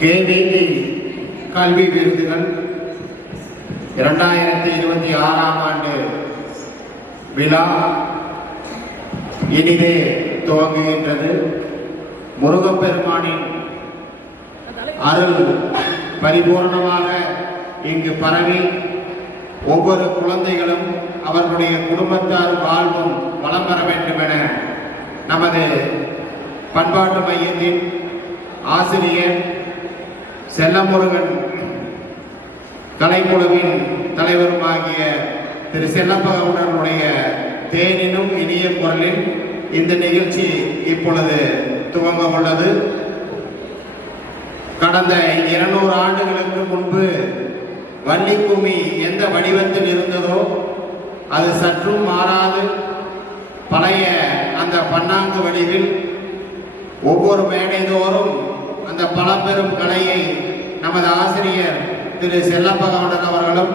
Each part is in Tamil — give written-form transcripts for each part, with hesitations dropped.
கேவிடி கல்வி விருதுகள் 2026 ஆண்டு விழா இனிதே துவங்குகின்றது. முருகப்பெருமானின் அருள் பரிபூர்ணமாக இங்கு பரவி ஒவ்வொரு குழந்தைகளும் அவர்களுடைய குடும்பத்தார் வாழ்வும் வளம் பெற வேண்டும் என நமது பண்பாட்டு மையத்தின் ஆசிரியர் செல்லமுருகன் கலைக்குழுவின் தலைவருமாகிய திரு செல்லப்பகவுடனுடைய தேனினும் இனிய குரலில் இந்த நிகழ்ச்சி இப்பொழுது துவங்க உள்ளது. கடந்த 200 ஆண்டுகளுக்கு முன்பு வள்ளிக்கும்மி எந்த வடிவத்தில் இருந்ததோ அது சற்றும் மாறாது பழைய அந்த பன்னாங்கு வடிவில் ஒவ்வொரு மேடைதோறும் அந்த பழம்பெரும் கலையை நமது ஆசிரியர் திரு செல்லப்பகவுடன் அவர்களும்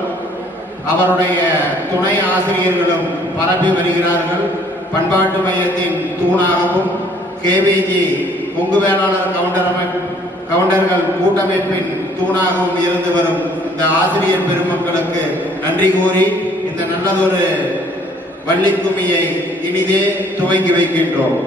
அவருடைய துணை ஆசிரியர்களும் பரப்பி வருகிறார்கள். பண்பாட்டு மையத்தின் தூணாகவும் கேவிஜி கொங்கு வேளாளர் கவுண்டர்கள் கூட்டமைப்பின் தூணாகவும் இருந்து வரும் இந்த ஆசிரியர் பெருமக்களுக்கு நன்றி கூறி இந்த நல்லதொரு வள்ளிக்கும்மியை இனிதே துவங்கி வைக்கின்றோம்.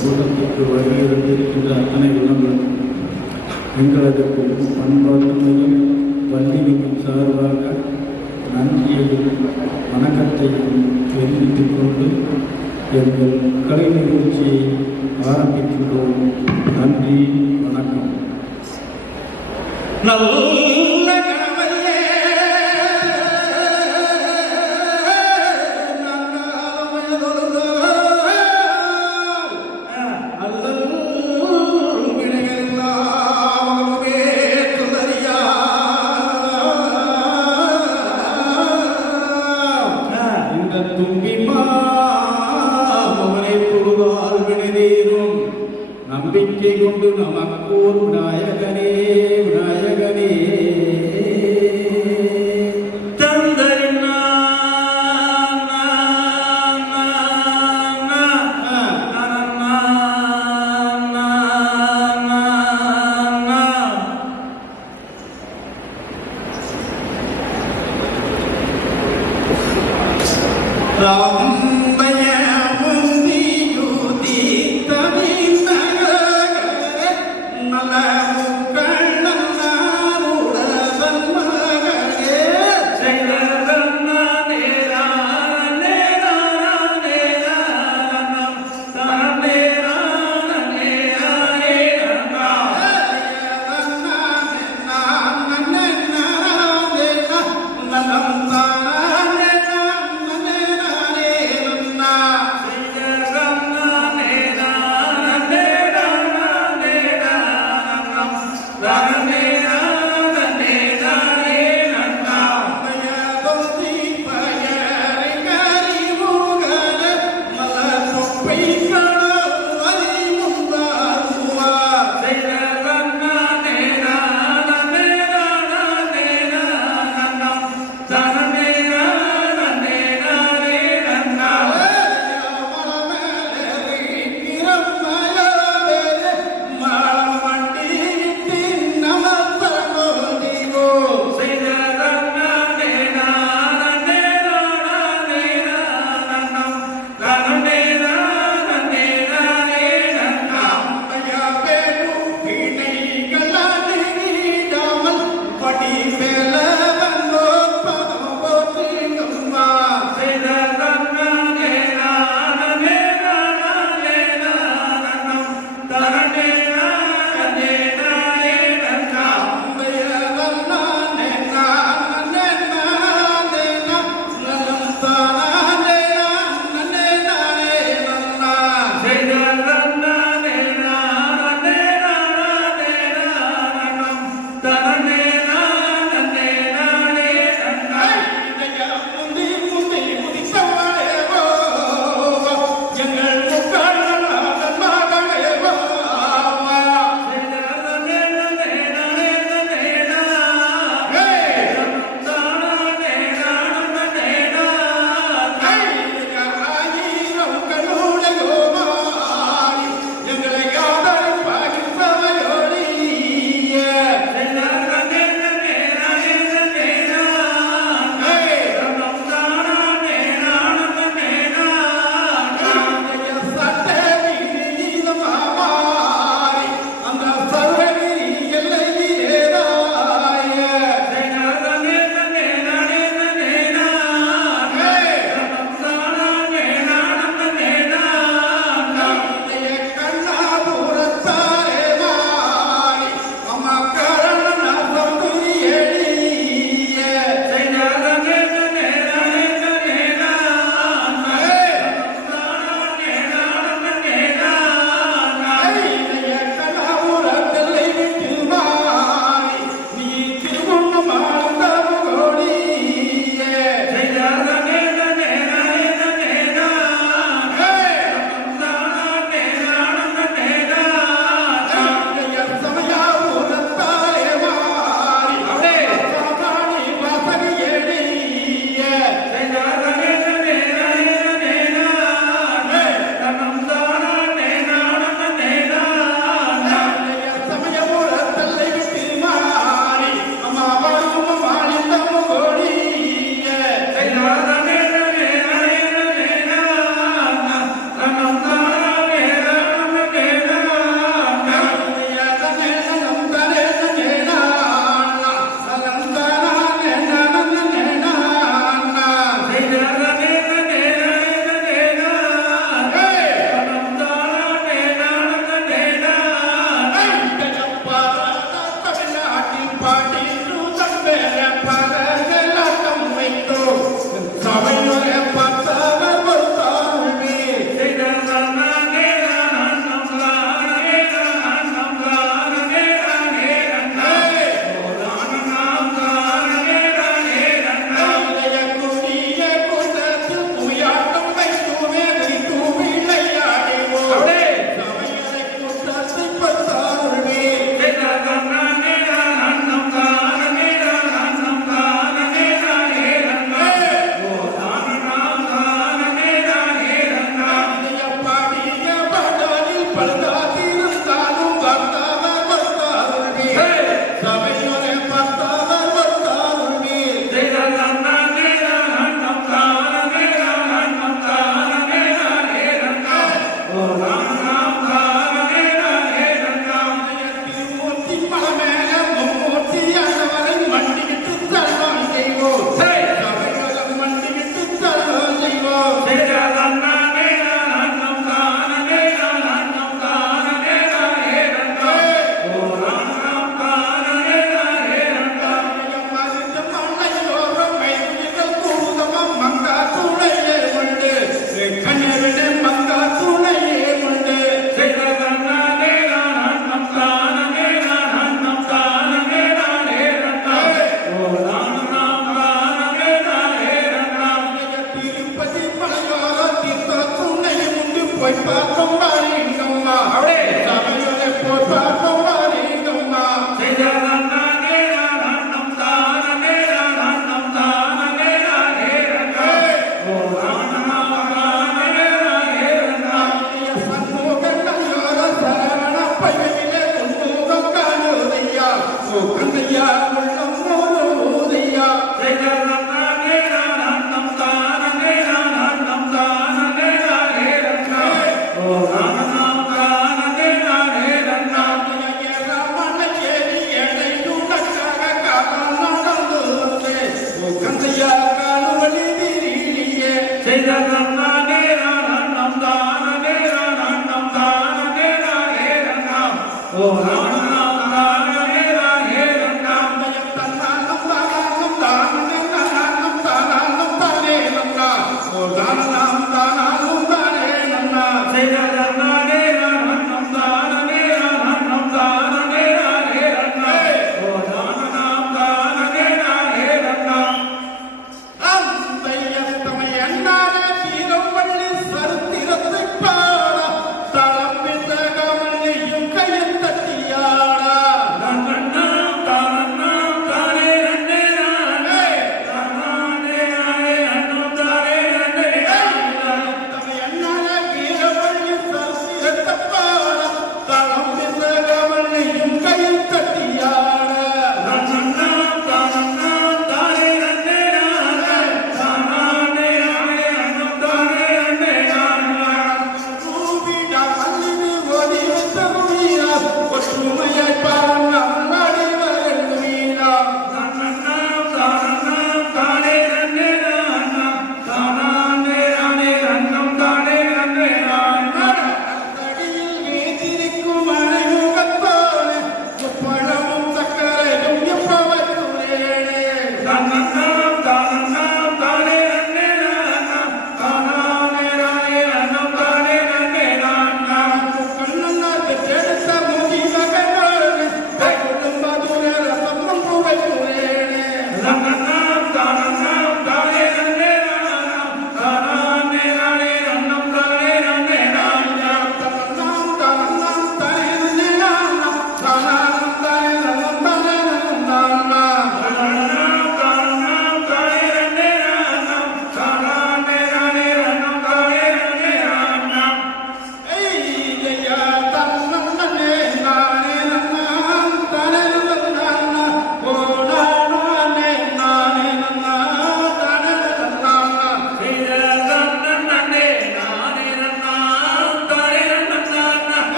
கூட்டத்திற்கு வருகின்ற அத்தனை குணங்கள் எங்களது பண்பாட்டையும் வள்ளியின் சார்பாக நன்றியையும் வணக்கத்தையும் தெரிவித்துக் கொண்டு எங்கள் கலை நிகழ்ச்சியை ஆரம்பிக்கின்றோம். நன்றி, வணக்கம். நம்பிக்கை கொண்டு நமக்கோர் விநாயகனே விநாயகனே ஓ தானம் தானாலும் தானே நன்னா செய்த தன்னானே நன்னம் தானே நன்னம் தானே நானே நன்னா ஓ தானம் தானே நானே நன்னா அந்தையத்தமை அண்ணானே சீரம் வள்ளி சரித்திரத்தை பாட தளம் விட்ட கமலையும் கையில் தட்டியாடா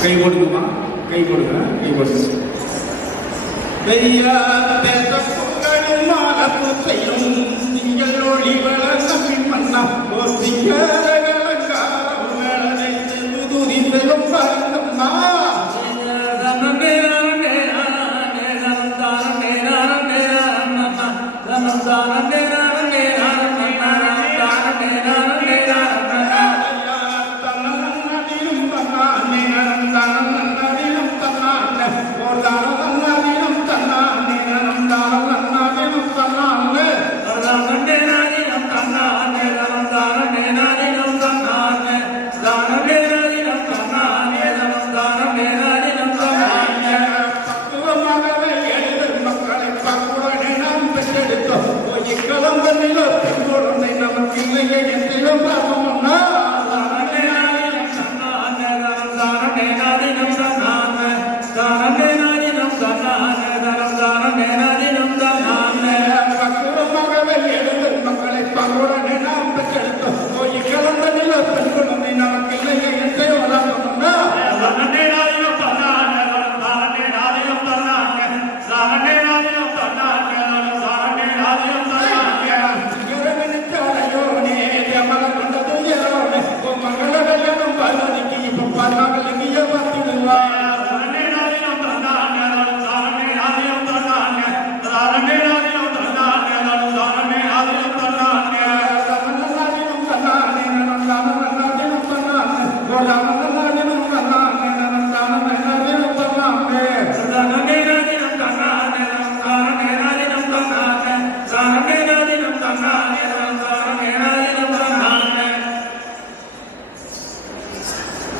கை கொடுக்குமா கை கொடுங்க கை கொடுங்க நீங்கள் ஒளி வளர்ந்த மன்னா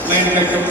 லைன் கட்டும்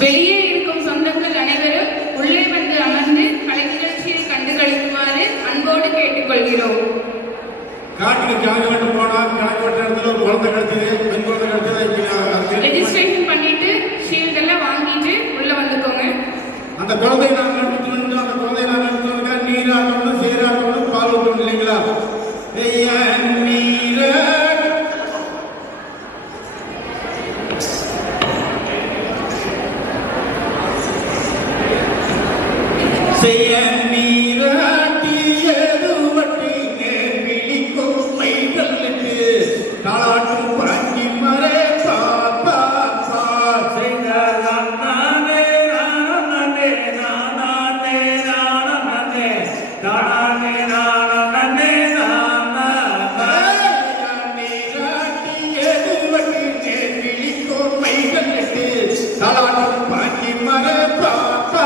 வெளியே இருக்கும் சொந்தங்கள் அனைவரும் உள்ளே வந்து அமர்ந்து கலை நிகழ்ச்சியில் கண்டு கழிக்குமாறு அன்போடு கேட்டுக்கொள்கிறோம். காட்டுக்கு ஜாலியாக போனா கணக்கு வட்ட இடத்துல ஒரு குழந்தை கிடைச்சது, பெண் குழந்தை கிடைச்சது. ரெஜிஸ்ட்ரேஷன் பண்ணிட்டு ஷீல்ட் எல்லாம் வாங்கிட்டு உள்ள வந்துக்கோங்க. அந்த குழந்தையை நாங்கள் எடுத்துட்டு அந்த குழந்தையை நாங்கள் எடுத்துருக்கா நீராகணும் சேராகணும் பால் ஊற்றணும் இல்லைங்களா? செய்ய நீராட்டி எதுவட்டி விழிக்கும் மைகளுக்கு தாளாட்டும் பறங்கி மறை பாப்பா தாளாட்டும் பறங்கி மறை பாப்பா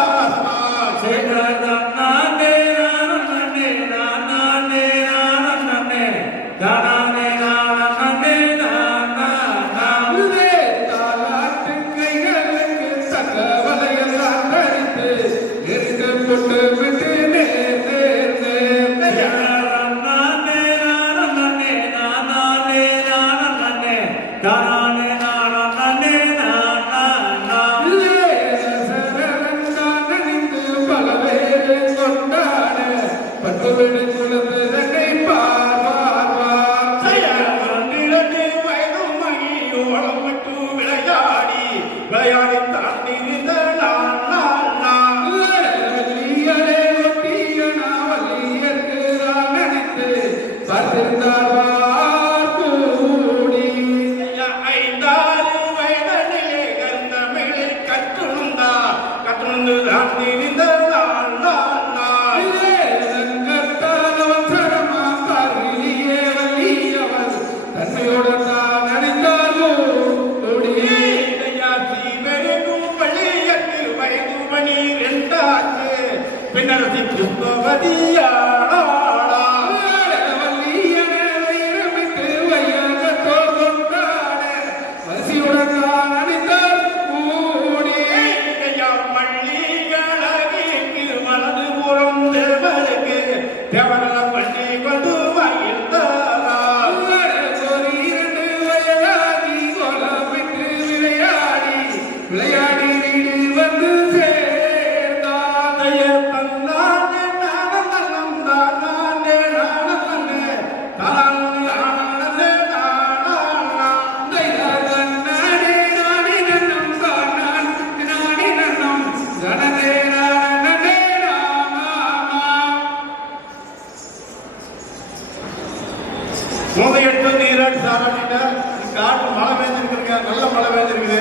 நல்ல மழை பெய்ஞ்சிருக்குது.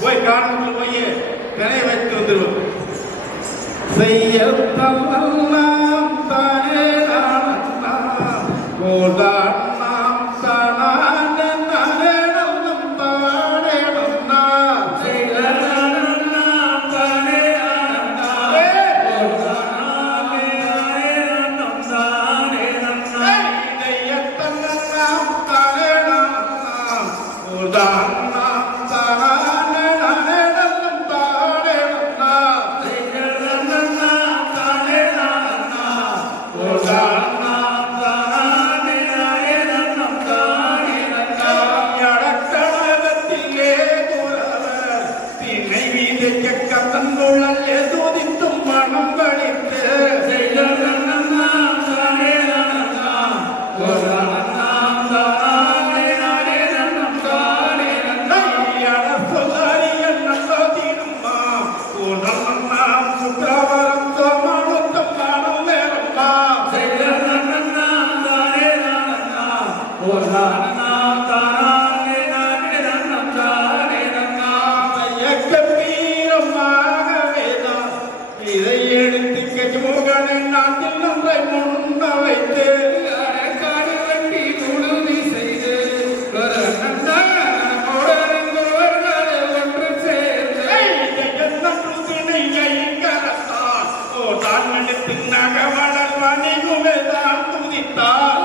போய் காட்டுக்குள்ள போய் தினைய வைத்து வந்துடுவோம். செய்யத்தல்லாம் தானே நாம் கோதான் நாம் தானே நானே நம் தானே நன்னா செய்யலாம் தானே நானே கோதானே நம் தானே நன்னா செய்யத்தல்லாம் தானே நாம் கோதான் நாம் தானே நானே நம் தானே நன்னா இதை எடுத்து கஜமோகனை நாட்டில் ஒன்றை முன்ன வைத்து காடி வெட்டி உழுதி செய்து ஒன்று சேர்ந்து நகவடல் வணிகுமெதான் துதித்தார்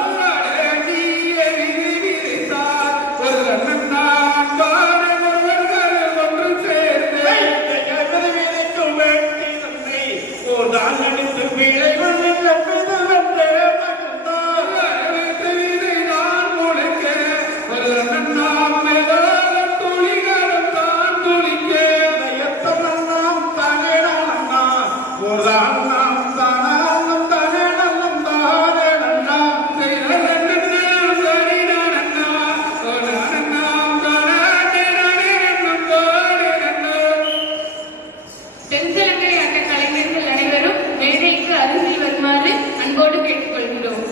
தென்கிழங்கை ஆட்ட கலைஞர்கள் அனைவரும் மேடைக்கு அருகில் வருமாறு அன்போடு கேட்டுக்கொள்கிறோம்.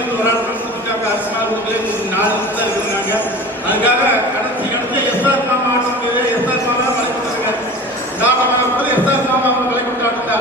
சேர்ந்து ஒரு ஆள் கொடுத்துருக்காங்க. அரிசி மாவு கொடுக்கல, 4 தான் இருக்கிறாங்க. அதுக்காக கடைசி எஸ்ஆர் மாமா ஆட்டம் எஸ்ஆர் மாமா மலை கொடுத்தாங்க. நாம எஸ்ஆர் மாமா மலை கொடுத்தாங்க.